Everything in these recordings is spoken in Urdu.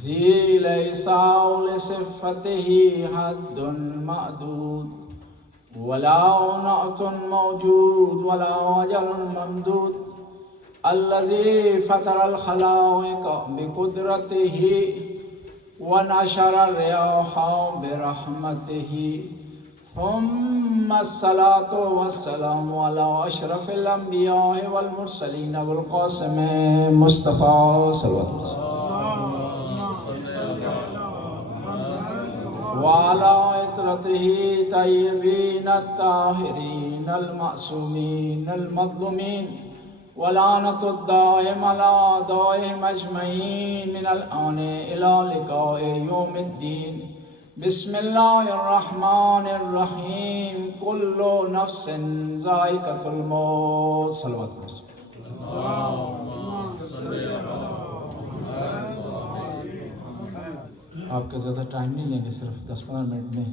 ذی لیسا لصفته حد معدود ولا نعت موجود ولا اجل ممدود الذي فطر الخلائق بقدرته ونشر الرياح برحمته ثم الصلاة والسلام على أشرف الأنبياء والمرسلين والقاسم مصطفى صلى الله عليه وسلم وعلى عترته طيبين الطاهرين المعصومين المظلومين ولعنة الدائم على أعدائهم أجمعين من الآن إلى لقاء يوم الدين. بسم الله الرحمن الرحيم. كل نفس ذائقة الموت. صلوات الله. آپ کا زیادہ ٹائم نہیں لیں گے، صرف 10-15 منٹ میں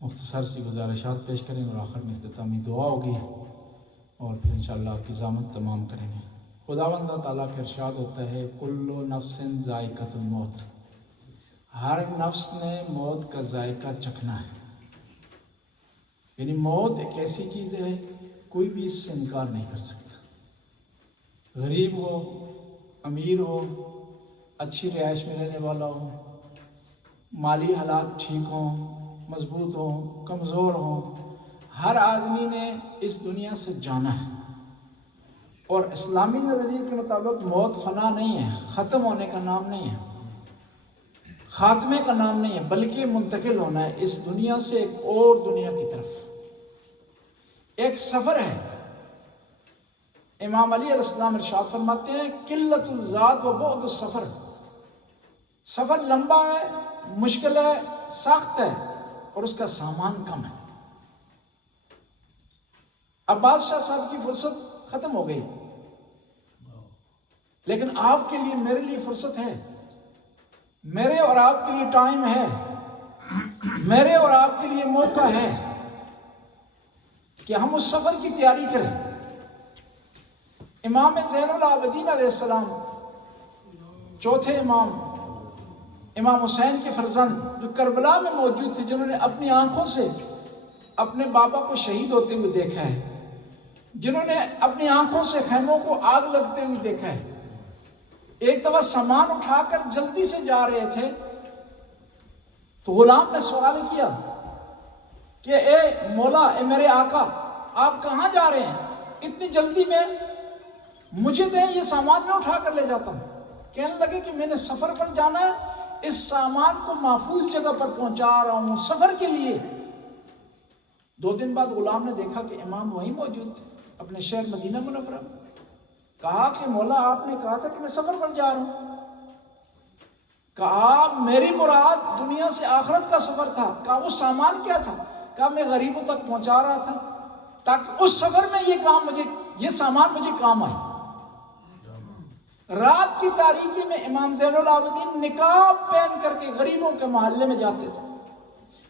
مختصر سی گزارشات پیش کریں گے اور آخر میں اختتامی دعا ہوگی اور پھر انشاءاللہ آپ کی ضامن تمام کریں گے. خداوند تعالیٰ کا ارشاد ہوتا ہے کل نفس ذائقۃ الموت، ہر نفس نے موت کا ذائقہ چکھنا ہے. یعنی موت ایک ایسی چیز ہے کوئی بھی اس سے انکار نہیں کر سکتا. غریب ہو، امیر ہو، اچھی رہائش میں رہنے والا ہو، مالی حالات ٹھیک ہوں، مضبوط ہوں، کمزور ہوں، ہر آدمی نے اس دنیا سے جانا ہے. اور اسلامی نظریے کے مطابق موت فنا نہیں ہے، ختم ہونے کا نام نہیں ہے، خاتمے کا نام نہیں ہے، بلکہ منتقل ہونا ہے اس دنیا سے ایک اور دنیا کی طرف. ایک سفر ہے. امام علی علیہ السلام ارشاد فرماتے ہیں قلت الزاد و بعد السفر. سفر لمبا ہے، مشکل ہے، سخت ہے اور اس کا سامان کم ہے. اب بادشاہ صاحب کی فرصت ختم ہو گئی، لیکن آپ کے لیے، میرے لیے فرصت ہے. میرے اور آپ کے لیے ٹائم ہے، میرے اور آپ کے لیے موقع ہے کہ ہم اس سفر کی تیاری کریں. امام زین العابدین علیہ السلام، چوتھے امام، امام حسین کے فرزند جو کربلا میں موجود تھے، جنہوں نے اپنی آنکھوں سے اپنے بابا کو شہید ہوتے ہوئے دیکھا ہے، جنہوں نے اپنی آنکھوں سے خیموں کو آگ لگتے ہوئے دیکھا ہے. ایک دفعہ سامان اٹھا کر جلدی سے جا رہے تھے تو غلام نے سوال کیا کہ اے مولا، اے میرے آقا، آپ کہاں جا رہے ہیں اتنی جلدی میں؟ مجھے دیں، یہ سامان میں اٹھا کر لے جاتا ہوں. کہنے لگے کہ میں نے سفر پر جانا ہے، اس سامان کو محفوظ جگہ پر پہنچا رہا ہوں سفر کے لیے. 2 دن بعد غلام نے دیکھا کہ امام وہیں موجود تھے اپنے شہر مدینہ منورہ. کہا کہ مولا، آپ نے کہا تھا کہ میں سفر پر جا رہا ہوں. کہا میری مراد دنیا سے آخرت کا سفر تھا. کہا وہ سامان کیا تھا؟ کہا میں غریبوں تک پہنچا رہا تھا تاکہ اس سفر میں یہ سامان مجھے کام آئے. رات کی تاریکی میں امام زین العابدین نقاب پہن کر کے غریبوں کے محلے میں جاتے تھے.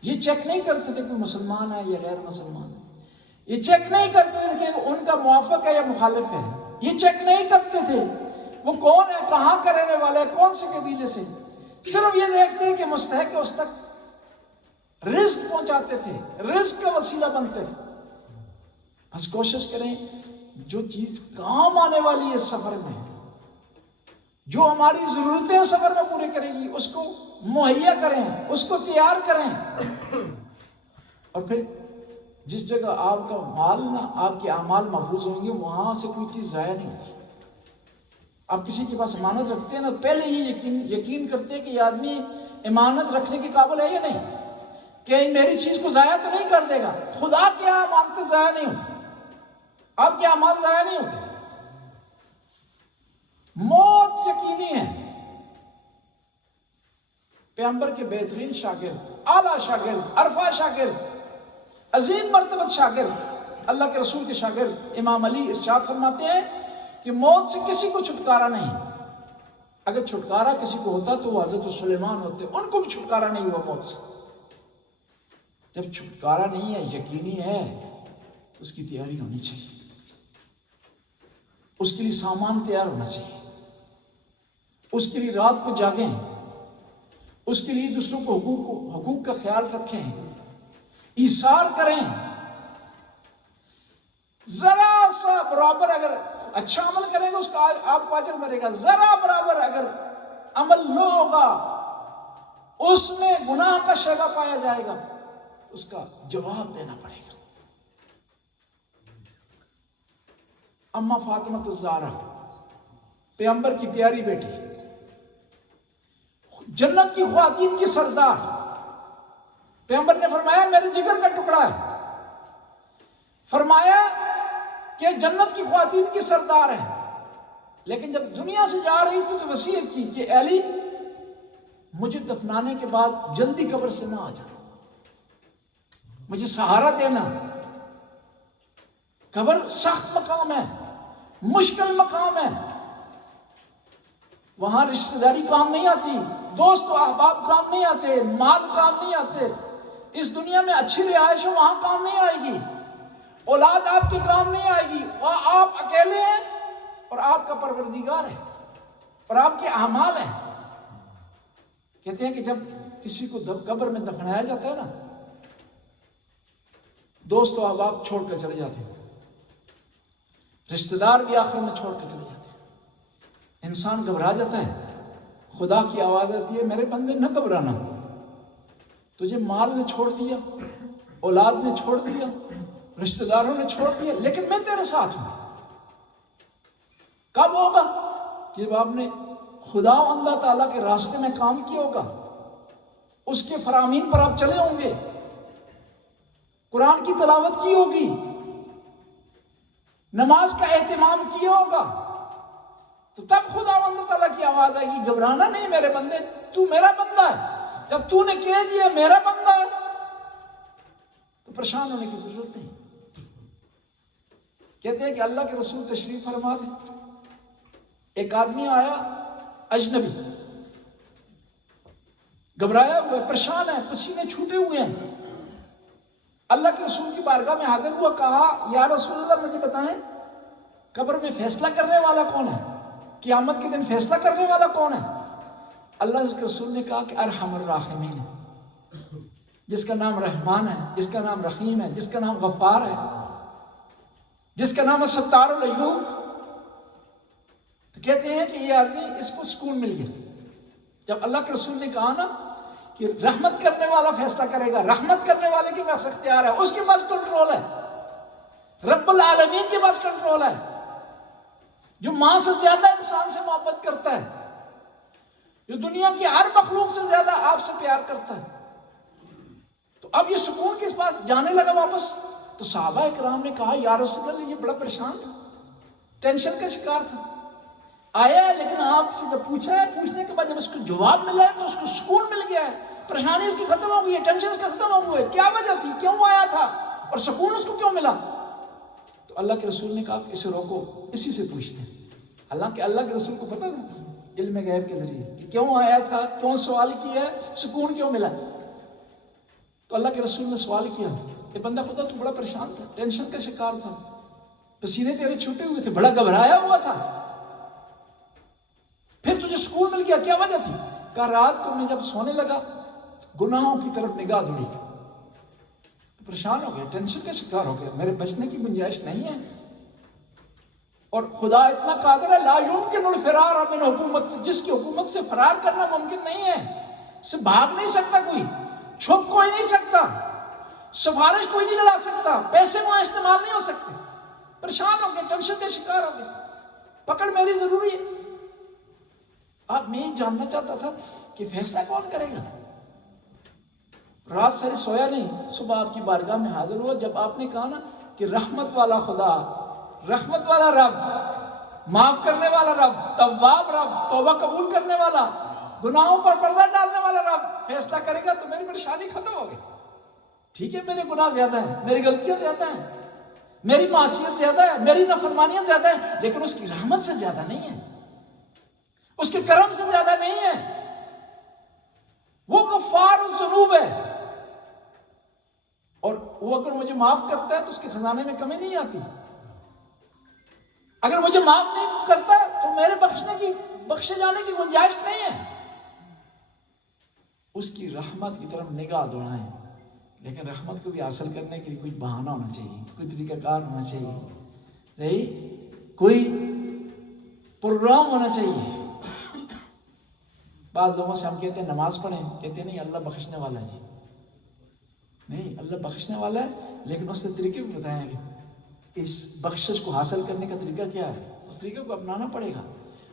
یہ چیک نہیں کرتے تھے کوئی مسلمان ہے یا غیر مسلمان ہے، یہ چیک نہیں کرتے تھے کہ ان کا موافق ہے یا مخالف ہے، یہ چیک نہیں کرتے تھے وہ کون ہے، کہاں کا رہنے والا ہے، کون سے قبیلے سے. صرف یہ دیکھتے ہیں کہ مستحق ہے، اس تک رزق پہنچاتے تھے، رزق کا وسیلہ بنتے تھے. بس کوشش کریں جو چیز کام آنے والی ہے سفر میں، جو ہماری ضرورتیں سفر میں پورے کرے گی، اس کو مہیا کریں، اس کو تیار کریں. اور پھر جس جگہ آپ کا مال نہ، آپ کے اعمال محفوظ ہوں گے، وہاں سے کوئی چیز ضائع نہیں ہوتی. آپ کسی کے پاس امانت رکھتے ہیں نا، پہلے یہ یقین کرتے ہیں کہ یہ آدمی امانت رکھنے کے قابل ہے یا نہیں، کہ میری چیز کو ضائع تو نہیں کر دے گا. خدا کے یہاں امانتیں ضائع نہیں ہوتی، آپ کے اعمال ضائع نہیں ہوتے. موت یقینی ہے. پیغمبر کے بہترین شاگرد، اعلیٰ شاگرد، عرفہ شاگرد، عظیم مرتبت شاگرد، اللہ کے رسول کے شاگرد امام علی ارشاد فرماتے ہیں کہ موت سے کسی کو چھٹکارا نہیں. اگر چھٹکارا کسی کو ہوتا تو وہ حضرت سلیمان ہوتے، ان کو بھی چھٹکارا نہیں ہوا موت سے. جب چھٹکارا نہیں ہے، یقینی ہے، اس کی تیاری ہونی چاہیے، اس کے لیے سامان تیار ہونا چاہیے، اس کے لیے رات کو جاگیں، اس کے لیے دوسروں کو حقوق کا خیال رکھیں، ایثار کریں. ذرا سا برابر اگر اچھا عمل کریں گے اس کا آپ کو اجر ملے گا. ذرا برابر اگر عمل لو ہوگا، اس میں گناہ کا شیوا پایا جائے گا، اس کا جواب دینا پڑے گا. اما فاطمہ الزہرا پیغمبر کی پیاری بیٹی، جنت کی خواتین کی سردار، پیغمبر نے فرمایا میرے جگر کا ٹکڑا ہے، فرمایا کہ جنت کی خواتین کی سردار ہے. لیکن جب دنیا سے جا رہی تھی تو وصیت کی کہ علی مجھے دفنانے کے بعد جلدی قبر سے نہ آ جا، مجھے سہارا دینا. قبر سخت مقام ہے، مشکل مقام ہے، وہاں رشتہ داری کام نہیں آتی، دوست و احباب کام نہیں آتے، مال کام نہیں آتے. اس دنیا میں اچھی رہائش ہو وہاں کام نہیں آئے گی، اولاد آپ کی کام نہیں آئے گی. وہاں آپ اکیلے ہیں اور آپ کا پروردگار ہے اور آپ کے اعمال ہیں. کہتے ہیں کہ جب کسی کو قبر میں دفنایا جاتا ہے نا، دوست و احباب چھوڑ کر چلے جاتے ہیں، رشتہ دار بھی آخر میں چھوڑ کر چلے جاتے ہیں. انسان گھبرا جاتا ہے، خدا کی آواز آتی ہے میرے بندے نہ گھبرانا، تجھے مال نے چھوڑ دیا، اولاد نے چھوڑ دیا، رشتہ داروں نے چھوڑ دیا، لیکن میں تیرے ساتھ ہوں. کب ہوگا؟ جب آپ نے خدا و اللہ تعالیٰ کے راستے میں کام کیا ہوگا، اس کے فرامین پر آپ چلے ہوں گے، قرآن کی تلاوت کی ہوگی، نماز کا اہتمام کیا ہوگا، تو تب خدا و اللہ تعالیٰ کی آواز آئے گی گھبرانا نہیں میرے بندے، تو میرا بندہ ہے. جب تو نے کہہ دیا میرا بندہ ہے تو پریشان ہونے کی ضرورت نہیں. کہتے ہیں کہ اللہ کے رسول تشریف فرما دیں، ایک آدمی آیا اجنبی، گھبرایا ہوا ہے، پریشان ہے، پسینے چھوٹے ہوئے ہیں. اللہ کے رسول کی بارگاہ میں حاضر ہوا، کہا یا رسول اللہ مجھے بتائیں قبر میں فیصلہ کرنے والا کون ہے، قیامت کے دن فیصلہ کرنے والا کون ہے؟ اللہ کے رسول نے کہا کہ ارحم الراحمین ہے، جس کا نام رحمان ہے، جس کا نام رحیم ہے، جس کا نام غفار ہے، جس کا نام ستار العیوب. تو کہتے ہیں کہ یہ آدمی اس کو سکون مل گیا جب اللہ کے رسول نے کہا نا کہ رحمت کرنے والا فیصلہ کرے گا. رحمت کرنے والے کے پاس اختیار ہے، اس کے پاس کنٹرول ہے، رب العالمین کے پاس کنٹرول ہے، جو ماں سے زیادہ انسان سے محبت کرتا ہے، جو دنیا کی ہر مخلوق سے زیادہ آپ سے پیار کرتا ہے. تو اب یہ سکون کے پاس جانے لگا واپس. تو صحابہ اکرام نے کہا یا رسول اللہ یہ بڑا پریشان تھا، ٹینشن کا شکار تھا، آیا ہے لیکن آپ سے جب پوچھا ہے، پوچھنے کے بعد جب اس کو جواب ملا ہے تو اس کو سکون مل گیا ہے، پریشانی اس کی ختم ہو گئی ہے، ٹینشن اس کا ختم ہو گئی ہے. کیا وجہ تھی، کیوں آیا تھا اور سکون اس کو کیوں ملا؟ تو اللہ کے رسول نے کہا کہ اسے روکو، اسی سے پوچھتے ہیں. اللہ کے رسول کو پتہ تھا علم غیب کے ذریعے کہ کیوں آیا تھا، کیوں سوال کیا ہے، سکون کیوں ملا. تو اللہ کے رسول نے سوال کیا کہ بندہ خدا تو بڑا پریشان تھا، ٹینشن کا شکار تھا، پسینے تیرے چھوٹے ہوئے تھے، بڑا گھبرایا ہوا تھا، پھر تجھے سکون مل گیا، کیا وجہ تھی؟ کہا رات کو میں جب سونے لگا گناہوں کی طرف نگاہ دوڑی تو پریشان ہو گیا، ٹینشن کا شکار ہو گیا، میرے بچنے کی گنجائش نہیں ہے. اور خدا اتنا قادر ہے، لا یمکن الفرار من حکومت، جس کی حکومت سے فرار کرنا ممکن نہیں ہے، اس سے بھاگ نہیں سکتا کوئی، چھپ کوئی نہیں سکتا، سفارش کوئی نہیں لڑا سکتا، پیسے وہاں استعمال نہیں ہو سکتے. پریشان ہو گئے، ٹینشن کے شکار ہو گئے، پکڑ میری ضروری ہے. آپ میں یہ جاننا چاہتا تھا کہ فیصلہ کون کرے گا. رات ساری سویا نہیں، صبح آپ کی بارگاہ میں حاضر ہوا جب آپ نے کہا نا کہ رحمت والا خدا، رحمت والا رب، معاف کرنے والا رب، تواب رب، توبہ قبول کرنے والا، گناہوں پر پردہ ڈالنے والا رب فیصلہ کرے گا تو میری پریشانی ختم ہو گئی. ٹھیک ہے میرے گناہ زیادہ ہیں، میری غلطیاں زیادہ ہیں، میری معصیت زیادہ ہے، میری نافرمانیاں زیادہ ہیں، لیکن اس کی رحمت سے زیادہ نہیں ہے، اس کے کرم سے زیادہ نہیں ہے. وہ غفار الذنوب ہے، اور وہ اگر مجھے معاف کرتا ہے تو اس کے خزانے میں کمی نہیں آتی. اگر مجھے معاف نہیں کرتا تو میرے بخشے جانے کی گنجائش نہیں ہے. اس کی رحمت کی طرف نگاہ دوڑائیں. لیکن رحمت کو بھی حاصل کرنے کے لیے کوئی بہانہ ہونا چاہیے, کوئی طریقہ کار ہونا چاہیے, صحیح, کوئی پروگرام ہونا چاہیے. بعض لوگوں سے ہم کہتے ہیں نماز پڑھیں, کہتے ہیں نہیں اللہ بخشنے والا ہے. جی نہیں, اللہ بخشنے والا ہے, لیکن اس نے طریقے بھی بتائیں کہ اس بخشش کو حاصل کرنے کا طریقہ کیا ہے, اس طریقے کو اپنانا پڑے گا,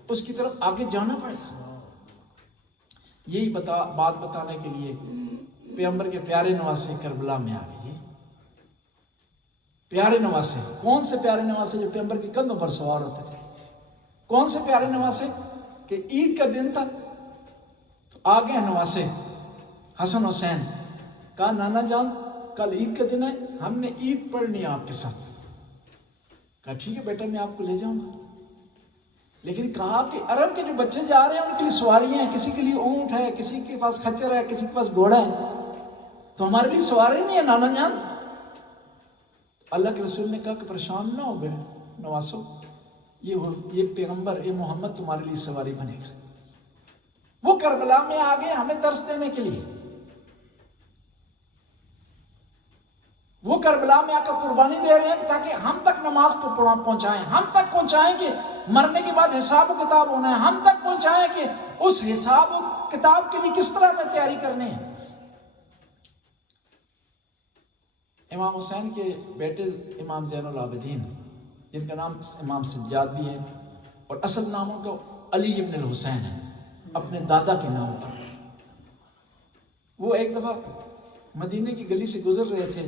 اس کی طرف آگے جانا پڑے گا. یہی بات بتانے کے لیے پیغمبر کے پیارے نواسے کربلا میں آ گئے. پیارے نواسے, کون سے پیارے نواسے جو پیغمبر کے کندھوں پر سوار ہوتے تھے؟ کون سے پیارے نواسے کہ عید کا دن تھا تو آ گئے نواسے حسن حسین. کہا نانا جان کل عید کا دن ہے, ہم نے عید پڑھنی ہے آپ کے ساتھ. کہا ٹھیک ہے بیٹا, میں آپ کو لے جاؤں گا. لیکن کہا کہ عرب کے جو بچے جا رہے ہیں ان کے لیے سواریاں ہیں, کسی کے لیے اونٹ ہے, کسی کے پاس خچر ہے, کسی کے پاس گھوڑا ہے, تو ہمارے لیے سواری نہیں ہے نانا جان. اللہ کے رسول نے کہا کہ پریشان نہ ہو گئے نواسو, یہ پیغمبر, یہ محمد تمہارے لیے سواری بنے گا. وہ کربلا میں آ گئے ہمیں درس دینے کے لیے. وہ کربلا میں آ کر قربانی دے رہے ہیں تاکہ ہم تک نماز کو پہنچائیں, ہم تک پہنچائیں کہ مرنے کے بعد حساب و کتاب ہونا ہے, ہم تک پہنچائیں کہ اس حساب و کتاب کے لیے کس طرح میں تیاری کرنی ہے. امام حسین کے بیٹے امام زین العابدین, جن کا نام امام سجاد بھی ہے اور اصل نام ان کا علی ابن الحسین ہے, اپنے دادا کے نام پر. وہ ایک دفعہ مدینے کی گلی سے گزر رہے تھے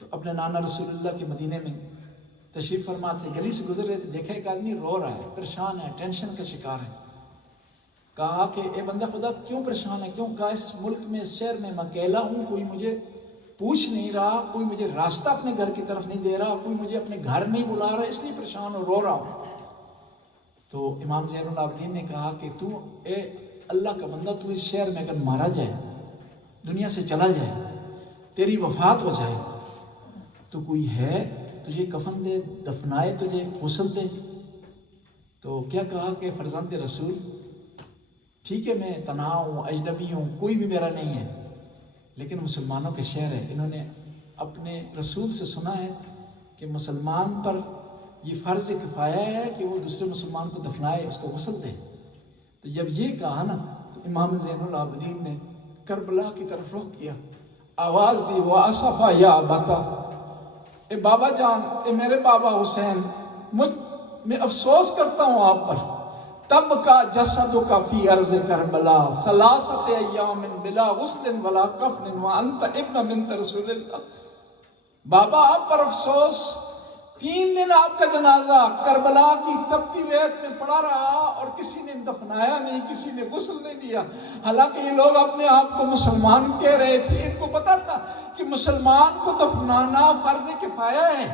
تو اپنے نانا رسول اللہ کے مدینے میں تشریف فرما تھے, گلی سے گزر رہے تھے, دیکھا ایک آدمی رو رہا ہے, پریشان ہے, ٹینشن کا شکار ہے. کہا کہ اے بندہ خدا کیوں پریشان ہے, کیوں؟ کہا اس ملک میں, اس شہر میں میں اکیلا ہوں, کوئی مجھے پوچھ نہیں رہا, کوئی مجھے راستہ اپنے گھر کی طرف نہیں دے رہا, کوئی مجھے اپنے گھر نہیں بلا رہا, اس لیے پریشان ہوں, رو رہا ہوں. تو امام زین العابدین نے کہا کہ تو اے اللہ کا بندہ, تو اس شہر میں اگر مارا جائے, دنیا سے چلا جائے, تیری وفات ہو جائے, تو کوئی ہے تجھے کفن دے, دفنائے, تجھے غسل دے؟ تو کیا کہا کہ فرزند رسول, ٹھیک ہے میں تنہا ہوں, اجنبی ہوں, کوئی بھی میرا نہیں ہے, لیکن مسلمانوں کے شہر ہے, انہوں نے اپنے رسول سے سنا ہے کہ مسلمان پر یہ فرض کفایہ ہے کہ وہ دوسرے مسلمان کو دفنائے, اس کو غسل دے. تو جب یہ کہا نا تو امام زین العابدین نے کربلا کی طرف رخ کیا, آواز دی, وَأَسَفَ يَا أَبَتَا, اے بابا جان, اے میرے بابا حسین, میں افسوس کرتا ہوں آپ پر. تب کا جسد کا فی ارض کربلا ثلاثت ایام بلا غسل ولا کفن وانت ابن بنت رسول اللہ. بابا آپ پر افسوس, 3 دن آپ کا جنازہ کربلا کی تپتی ریت میں پڑا رہا اور کسی نے دفنایا نہیں, کسی نے غسل نہیں دیا. حالانکہ یہ لوگ اپنے آپ کو مسلمان کہہ رہے تھے, ان کو پتا تھا کہ مسلمان کو دفنانا فرض کفایہ ہے.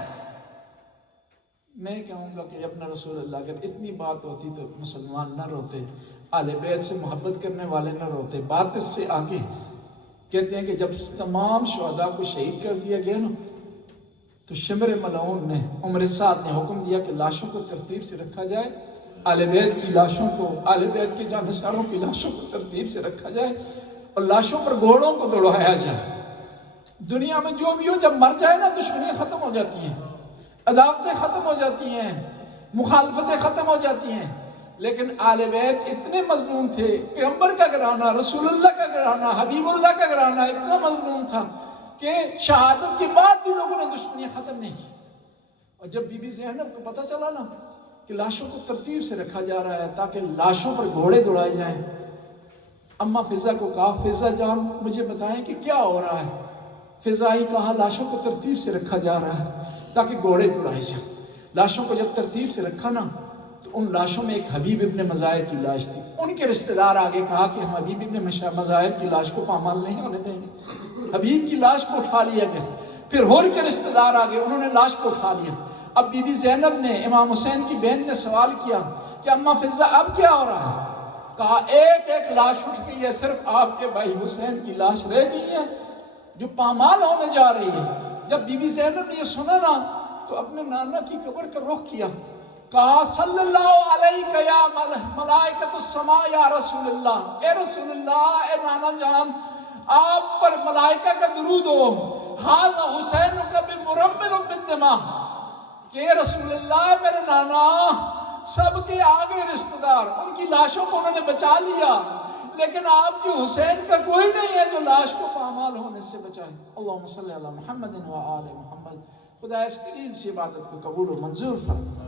میں کہوں گا کہ اپنا رسول اللہ اگر اتنی بات ہوتی تو مسلمان نہ روتے, اہل بیت سے محبت کرنے والے نہ روتے. بات اس سے آگے کہتے ہیں کہ جب تمام شہداء کو شہید کر دیا گیا نا, تو شمر ملعون نے, عمر سعد نے حکم دیا کہ لاشوں کو ترتیب سے رکھا جائے, اہل بیت کی لاشوں کو, اہل بیت کے جانشینوں کی لاشوں کو ترتیب سے رکھا جائے اور لاشوں پر گھوڑوں کو دوڑایا جائے. دنیا میں جو بھی ہو, جب مر جائے نا دشمنیاں ختم ہو جاتی ہیں, عداوتیں ختم ہو جاتی ہیں, مخالفتیں ختم ہو جاتی ہیں. لیکن آل بیت اتنے مظلوم تھے, پیغمبر کا گھرانہ, رسول اللہ کا گھرانہ, حبیب اللہ کا گھرانہ اتنا مظلوم تھا کہ شہادت کے بعد بھی لوگوں نے دشمنیاں ختم نہیں کی. اور جب بی بی زینب کو پتہ چلا نا کہ لاشوں کو ترتیب سے رکھا جا رہا ہے تاکہ لاشوں پر گھوڑے دوڑائے جائیں, اماں فضا کو کہا, فضا جان مجھے بتائیں کہ کیا ہو رہا ہے. فضا ہی کہا, لاشوں کو ترتیب سے رکھا جا رہا ہے تاکہ گھوڑے دوڑائے جائیں. لاشوں کو جب ترتیب سے رکھا نا تو ان لاشوں میں ایک حبیب ابن مظاہر کی لاش تھی. ان کے رشتہ دار آگے کہا کہ ہم حبیب ابن مظاہر کی لاش کو پامال نہیں ہونے دیں گے. حبیب کی لاش کو اٹھا لیا گیا. پھر ہور کے رشتہ دار آگے, انہوں نے لاش کو اٹھا لیا. اب بی بی زینب نے, امام حسین کی بہن نے سوال کیا کہ اماں فضا اب کیا ہو رہا ہے؟ کہا ایک ایک لاش اٹھ گئی ہے, صرف آپ کے بھائی حسین کی لاش رہ گئی ہے جو پامال ہونے جا رہی ہے. جب بی بی زینب نے یہ سنا نا تو اپنے نانا کی قبر کا رخ کیا, کہا صلی اللہ علیہ یا ملائکۃ السماء یا رسول اللہ، اے رسول اللہ، اے نانا جان، آپ پر ملائکہ کا درود ہو، ھذا حسین کا بمرمل بالدماء، کہ رسول اللہ میرے نانا سب کے آگے رشتہ دار، ان کی لاشوں کو انہوں نے بچا لیا، لیکن آپ کے حسین کا کوئی نہیں ہے جو لاش کو پامال ہونے سے بچائے۔ اللہم صلی علی محمد و آل محمد۔ خدا اس قلیل سی عبادت کو قبول و منظور فرما،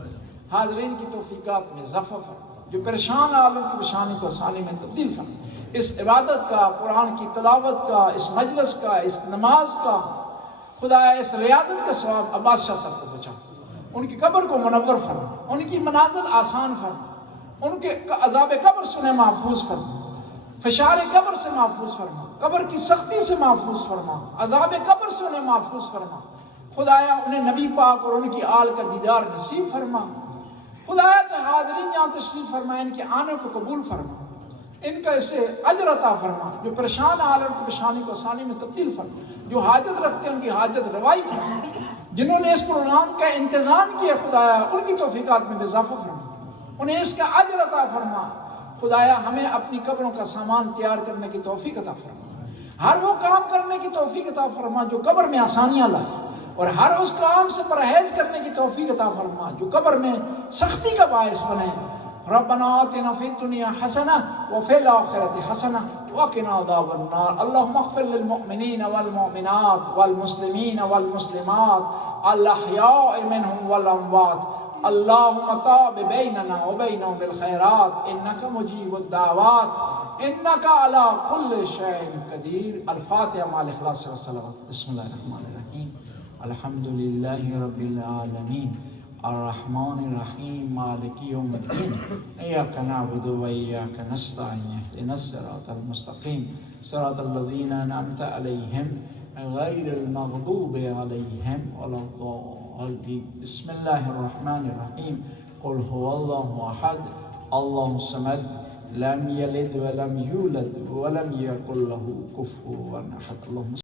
حاضرین کی توفیقات میں اضافہ فرما، جو پریشان عالم کی پریشانی کو آسانی میں تبدیل فرما۔ اس عبادت کا، قرآن کی تلاوت کا، اس مجلس کا، اس نماز کا، خدا اس ریاضت کا ثواب عباس شاہ صاحب کو بچا، ان کی قبر کو منور فرما، ان کی منازل آسان فرما، ان کے عذاب قبر سے محفوظ فرما، فشار قبر سے محفوظ فرما، قبر کی سختی سے محفوظ فرما، عذاب قبر سے انہیں محفوظ فرما۔ خدایا انہیں نبی پاک اور ان کی آل کا دیدار نصیب فرما۔ خدایا تو حاضرین جہاں تشریف فرما، ان کے آنے کو قبول فرما، ان کا اسے اجر عطا فرما، جو پریشان عالم کی پریشانی کو آسانی میں تبدیل فرما، جو حاجت رکھتے ہیں ان کی حاجت روائی فرما، جنہوں نے اس پروگرام کا انتظام کیا خدایا ان کی توفیقات میں اضافہ فرما، انہیں اس کا اجر عطا فرما۔ خدایا ہمیں اپنی قبروں کا سامان تیار کرنے کی توفیق عطا فرما، ہر وہ کام کرنے کی توفیق عطا فرما جو قبر میں آسانیاں لائے، اور ہر اس کام سے پرہیز کرنے کی توفیق عطا فرما جو قبر میں سختی کا باعث بنے۔ ربنا آتنا فی الدنیا حسنہ وفی الآخرۃ حسنہ وقنا عذاب النار۔ اللہم اغفر للمؤمنین والمؤمنات والمسلمین والمسلمات الاحیاء منہم والاموات، اللہم تاب بیننا وبینہم بالخیرات انکا مجیب الدعوات انکا علی کل شیء قدیر۔ الفاتحہ مع الاخلاص والصلوات۔ بسم اللہ الرحمن الرحیم، الحمدللہ رب العالمین، الرحمن الرحیم، مالک یوم الدین، ایاک نعبد و ایاک نستعین، اہدنا الصراط المستقیم، صراط الذین انعمت علیہم غیر المغضوب علیہم ولا الضالین۔ بسم اللہ الرحمن الرحیم، قل هو اللہ احد اللہ الصمد لم یلد ولم یولد ولم یکن له کفوا احد۔ اللہم